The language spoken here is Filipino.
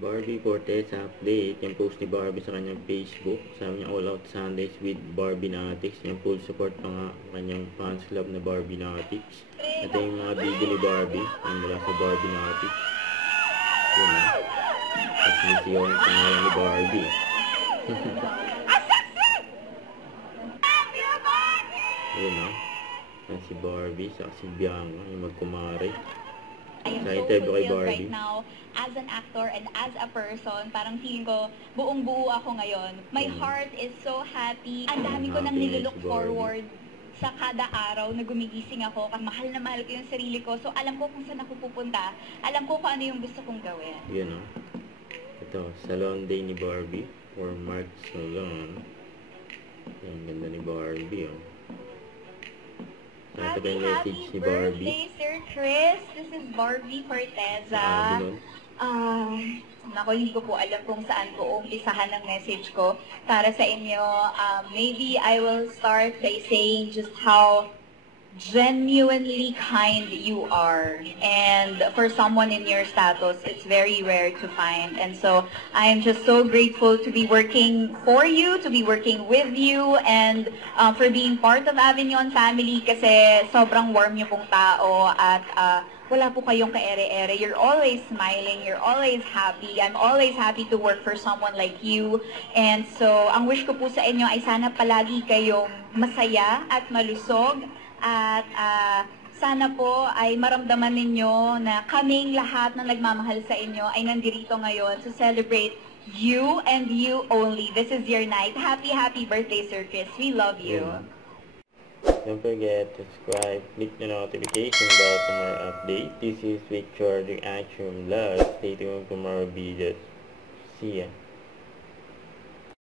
Barbie Fortes update. Yung post ni Barbie sa kanyang Facebook. Sabi niya, all out Sundays with Barbie Natics. Yung full support ng kanyang fans club na Barbie Natics. Ito yung mga video ni Barbie. Yung mula sa Barbie Natics. Yun na. At yung pangalan ni Barbie. Yun na. Yan si Barbie, sa si Bianca, yung magkumare. I am so fulfilled right now as an actor and as a person. Parang feeling ko, buong-buo ako ngayon. My heart is so happy. Ang dami ko nang nilook forward sa kada araw na gumigising ako. Mahal na mahal ko yung sarili ko. So alam ko kung saan ako pupunta. Alam ko kung ano yung gusto kong gawin. Yan o. Ito, Salon Day ni Barbie. Or Mark Salon. Yan, ganda ni Barbie o. Happy birthday, Sir Chris. This is Barbie Forteza. Naku, hindi ko po alam kung saan ko umpisahan ng message ko para sa inyo. Maybe I will start by saying just how genuinely kind you are, and for someone in your status, it's very rare to find. And so I am just so grateful to be working for you, to be working with you, and for being part of Avignon family, kasi sobrang warm niyo pong tao at wala po kayong kaere-ere. You're always smiling, you're always happy. I'm always happy to work for someone like you. And so ang wish ko po sa inyo ay sana palagi kayong masaya at malusog. At sana po ay maramdaman ninyo na kaming lahat na nagmamahal sa inyo ay nandito ngayon to celebrate you and you only. This is your night. Happy, happy birthday, Sir Chris. We love you. Don't forget to subscribe, click the notification bell for more updates. This is Victor, the Action Love. Stay tuned for more videos. See ya.